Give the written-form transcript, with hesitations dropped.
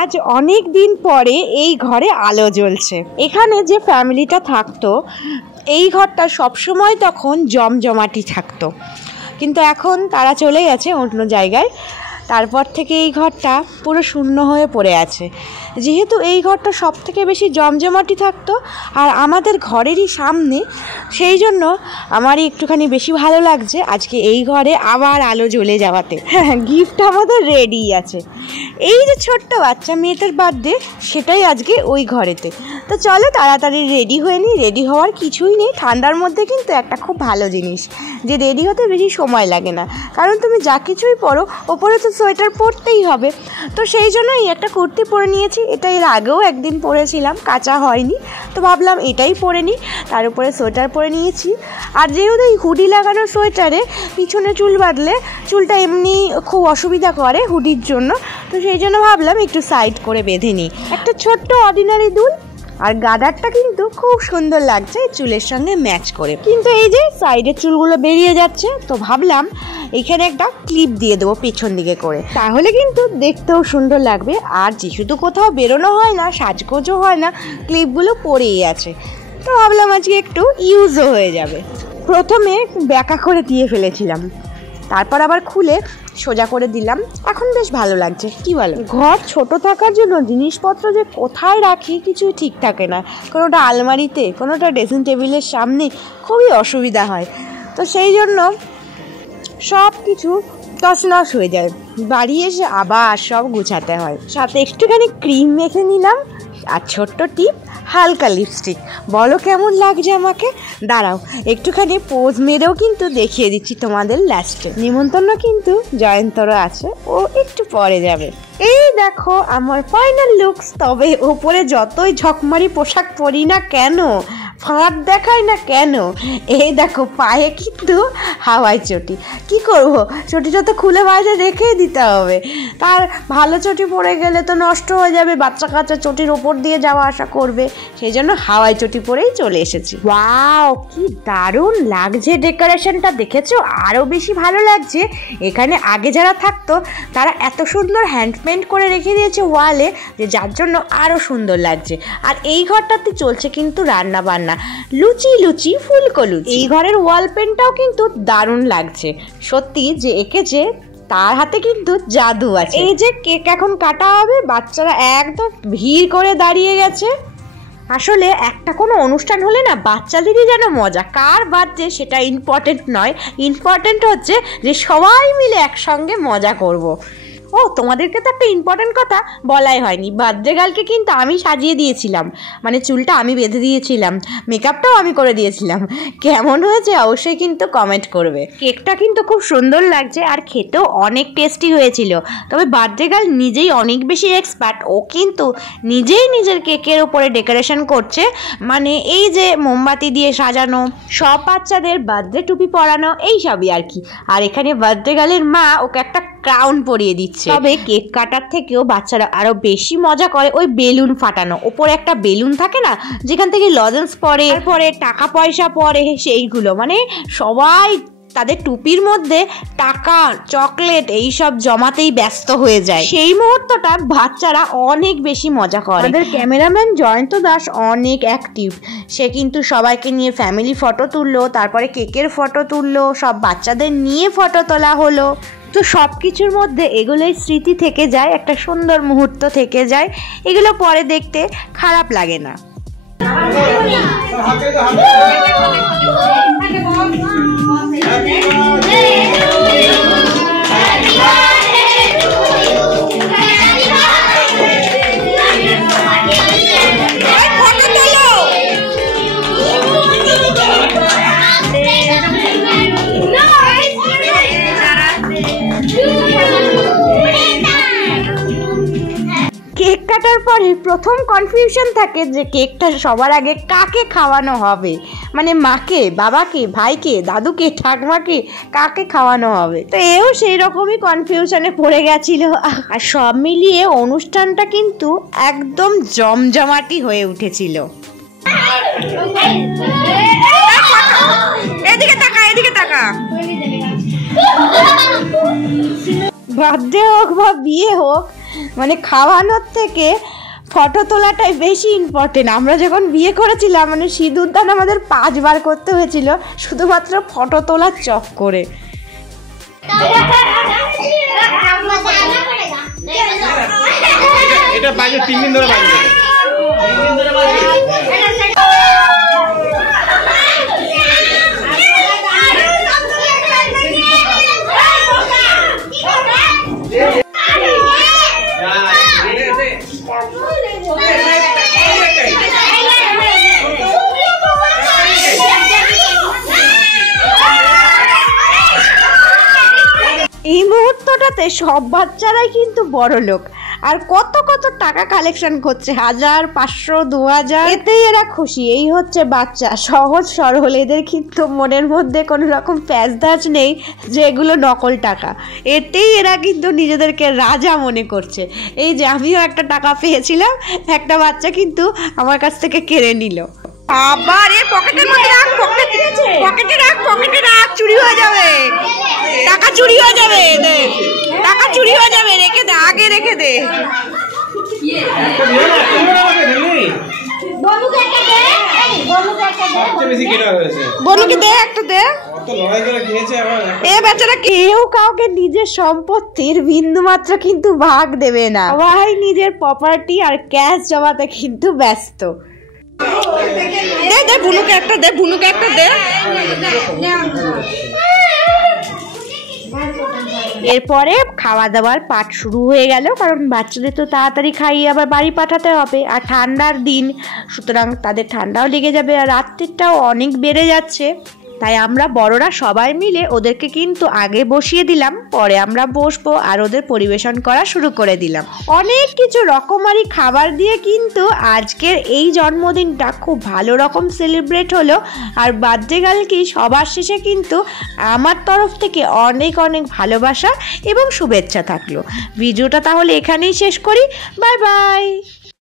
আজ অনেক দিন পরে এই ঘরে আলো জ্বলছে। এখানে যে ফ্যামিলিটা থাকতো এই ঘরটা সবসময় তখন জমজমাটি থাকতো, কিন্তু এখন তারা চলে গেছে অন্য জায়গায়। তারপর থেকে এই ঘরটা পুরো শূন্য হয়ে পড়ে আছে। যেহেতু এই ঘরটা সব থেকে বেশি জমজমাটি থাকতো আর আমাদের ঘরেরই সামনে, সেই জন্য আমারই একটুখানি বেশি ভালো লাগছে আজকে এই ঘরে আবার আলো জ্বলে যাওয়াতে। হ্যাঁ, গিফট আমাদের রেডি আছে। এই যে ছোট্ট বাচ্চা মেয়েটার বার্থডে, সেটাই আজকে ওই ঘরেতে। তো চলো তাড়াতাড়ি রেডি হয়ে নিই। রেডি হওয়ার কিছুই নেই, ঠান্ডার মধ্যে কিন্তু একটা খুব ভালো জিনিস যে রেডি হতে বেশি সময় লাগে না, কারণ তুমি যা কিছুই পরো ওপরে তো সোয়েটার পরতেই হবে। তো সেই জন্যই একটা কুর্তি পরে নিয়েছি। এটা এর আগেও একদিন পরেছিলাম, কাঁচা হয়নি, তো ভাবলাম এটাই পরে নিই। তার উপরে সোয়েটার পরে নিয়েছি। আর যেহেতু এই হুডি লাগানো সোয়েটারে পিছনে চুল বাঁধলে চুলটা এমনি খুব অসুবিধা করে হুডির জন্য, তো সেই জন্য ভাবলাম একটু সাইড করে বেঁধে নিই। একটা ছোট্ট অর্ডিনারি দুল, আর গাডারটা কিন্তু খুব সুন্দর লাগছে চুলের সঙ্গে ম্যাচ করে। কিন্তু এই যে সাইডের চুলগুলো বেরিয়ে যাচ্ছে, তো ভাবলাম এখানে একটা ক্লিপ দিয়ে দেবো পেছন দিকে করে, তাহলে কিন্তু দেখতেও সুন্দর লাগবে। আর যেহেতু কোথাও বেরোনো হয় না, সাজগোজও হয় না, ক্লিপগুলো পরেই আছে, তো ভাবলাম আজকে একটু ইউজও হয়ে যাবে। প্রথমে ব্যাকা করে দিয়ে ফেলেছিলাম, তারপর আবার খুলে সোজা করে দিলাম। এখন বেশ ভালো লাগছে, কি বলো? ঘর ছোট থাকার জন্য জিনিসপত্র যে কোথায় রাখি কিছুই ঠিক থাকে না। কোনোটা আলমারিতে, কোনোটা ড্রেসিং টেবিলের সামনে, খুবই অসুবিধা হয়। তো সেই জন্য সব কিছু তছনছ হয়ে যায়, বাড়ি এসে আবার সব গুছাতে হয়। সাথে একটুখানি ক্রিম মেখে নিলাম আর ছোট্ট টিপ হালকা লিপস্টিক। বলো কেমন লাগছে আমাকে? দাঁড়াও একটুখানি পোজ মেরেও কিন্তু দেখিয়ে দিচ্ছি তোমাদের লাস্টে। নিমন্ত্রণ কিন্তু জয়ন্তর আছে, ও একটু পরে যাবে। এই দেখো আমার ফাইনাল লুকস। তবে ওপরে যতই ঝকমারি পোশাক পরি না কেন, ফাঁদ দেখায় না কেন, এই দেখো পায়ে কিন্তু হাওয়াই চটি। কি করব, চটিটা তো খুলে বাইরে রেখেই দিতে হবে। তার ভালো চটি পরে গেলে তো নষ্ট হয়ে যাবে, বাচ্চা কাচ্চা চটির ওপর দিয়ে যাওয়া আসা করবে, সেই জন্য হাওয়াই চটি পরেই চলে এসেছি। ওয়াও, কি দারুণ লাগছে ডেকোরেশনটা, দেখেছো? আরও বেশি ভালো লাগছে। এখানে আগে যারা থাকতো তারা এত সুন্দর হ্যান্ডপেন্ট করে রেখে দিয়েছে ওয়ালে, যে যার জন্য আরও সুন্দর লাগছে। আর এই ঘরটাতে চলছে কিন্তু রান্না বান্না, লুচি লুচি ফুলকলুচি। এই ঘরের ওয়াল পেন্টটাও কিন্তু দারুণ লাগছে। সত্যি যে এঁকেছে তার হাতে কিন্তু জাদু আছে। এই যে কেক এখন কাটা হবে, বাচ্চারা একদম ভিড় করে দাঁড়িয়ে গেছে। আসলে একটা কোনো অনুষ্ঠান হলে না বাচ্চাদেরই যেন মজা। কার বার্থডে সেটা ইম্পর্টেন্ট নয়, ইম্পর্টেন্ট হচ্ছে যে সবাই মিলে একসঙ্গে মজা করব। ও, তোমাদেরকে তো একটা ইম্পর্টেন্ট কথা বলাই হয়নি, বার্থডে গার্লকে কিন্তু আমি সাজিয়ে দিয়েছিলাম, মানে চুলটা আমি বেঁধে দিয়েছিলাম, মেকআপটাও আমি করে দিয়েছিলাম। কেমন হয়েছে অবশ্যই কিন্তু কমেন্ট করবে। কেকটা কিন্তু খুব সুন্দর লাগছে আর খেতেও অনেক টেস্টি হয়েছিল। তবে বার্থডে গার্ল নিজেই অনেক বেশি এক্সপার্ট, ও কিন্তু নিজেই নিজের কেকের ওপরে ডেকোরেশন করছে, মানে এই যে মোমবাতি দিয়ে সাজানো, সব বাচ্চাদের বার্থডে টুপি পরানো, এই সবই আর কি। আর এখানে বার্থডে গার্লের মা ওকে একটা ক্রাউন পরিয়ে দিচ্ছে। তবে কেক কাটার থেকেও বাচ্চারা আরো বেশি মজা করে ওই বেলুন ফাটানো। ওপরে একটা বেলুন থাকে না, যেখান থেকে লজেন্স পড়ে, তারপরে টাকা পয়সা পড়ে, সেইগুলো মানে সবাই তাদের টুপির মধ্যে টাকা, চকলেট এইসব জমাতেই ব্যস্ত হয়ে যায়। সেই মুহূর্তটা বাচ্চারা অনেক বেশি মজা করে। আমাদের ক্যামেরাম্যান জয়ন্ত দাস অনেক অ্যাক্টিভ, সে কিন্তু সবাইকে নিয়ে ফ্যামিলি ফটো তুললো, তারপরে কেকের ফটো তুললো, সব বাচ্চাদের নিয়ে ফটো তোলা হলো। তো সব কিছুর মধ্যে এগুলোই স্মৃতি থেকে যায়, একটা সুন্দর মুহূর্ত থেকে যায়। এগুলো পরে দেখতে খারাপ লাগে না। কেক কাটার পরে প্রথম কনফিউশন থাকে যে কেকটা সবার আগে কাকে খাওয়ানো হবে, মানে মাকে, বাবাকে, ভাইকে, দাদুকে, ঠাকমাকে, কাকে খাওয়ানো হবে। তো এও সেই রকমই কনফিউশনে পড়ে গেছিল। আর সব মিলিয়ে অনুষ্ঠানটা কিন্তু একদম জমজমাটি হয়ে উঠেছিল। এদিকে তাকা, এদিকে তাকা। বার্থডে হোক বা বিয়ে হোক, মানে খাওয়ানোর থেকে ফটো তোলাটাই বেশি ইম্পর্টেন্ট। আমরা যখন বিয়ে করেছিলাম মানে সিঁদুর দান আমাদের 5 বার করতে হয়েছিল শুধুমাত্র ফটো তোলার চক্করে। এটা বাজে 3 দিন ধরে বাজে। এই মুহূর্তটাতে সব বাচ্চারাই কিন্তু বড় লোক, আর কত কত টাকা কালেকশন করছে, 1000, 500, 2000, এতেই এরা খুশি। এই হচ্ছে বাচ্চা, সহজ সরল। এদের কিন্তু মনের মধ্যে কোনো রকম প্যাঁচদাজ নেই যে এগুলো নকল টাকা। এতেই এরা কিন্তু নিজেদেরকে রাজা মনে করছে। এই যে আমিও একটা টাকা পেয়েছিলাম, একটা বাচ্চা কিন্তু আমার কাছ থেকে কেড়ে নিল। আবার এ পকেটের মধ্যে রাখ, পকেটে রাখ, চুরি হয়ে যাবে, টাকা চুরি হয়ে যাবে, টাকা চুরি হয়ে যাবে, রেখে দে, আগে রেখে দে। বনুকে দে, একটা দে। এ বেচারা কেউ কাউকে নিজের সম্পত্তির বিন্দুমাত্র কিন্তু ভাগ দেবে না, সবাই নিজের প্রপার্টি আর ক্যাশ জমাতে কিন্তু ব্যস্ত। দে দে বুনুকে একটা দে, বুনুকে একটা দে। এরপরে খাওয়া দাওয়ার পাঠ শুরু হয়ে গেল, কারণ বাচ্চাদের তো তাড়াতাড়ি খাইয়ে আবার বাড়ি পাঠাতে হবে, আর ঠান্ডার দিন, সুতরাং তাদের ঠান্ডাও লেগে যাবে, আর রাত্রিটাও অনেক বেড়ে যাচ্ছে। তাই আমরা বড়রা সবাই মিলে ওদেরকে কিন্তু আগে বসিয়ে দিলাম, পরে আমরা বসবো আর ওদের পরিবেশন করা শুরু করে দিলাম। অনেক কিছু রকমারি খাবার দিয়ে কিন্তু আজকের এই জন্মদিনটা খুব ভালো রকম সেলিব্রেট হলো। আর বার্থডে গার্লকে সবার শেষে কিন্তু আমার তরফ থেকে অনেক অনেক ভালোবাসা এবং শুভেচ্ছা থাকলো। ভিডিওটা তাহলে এখানেই শেষ করি। Bye bye.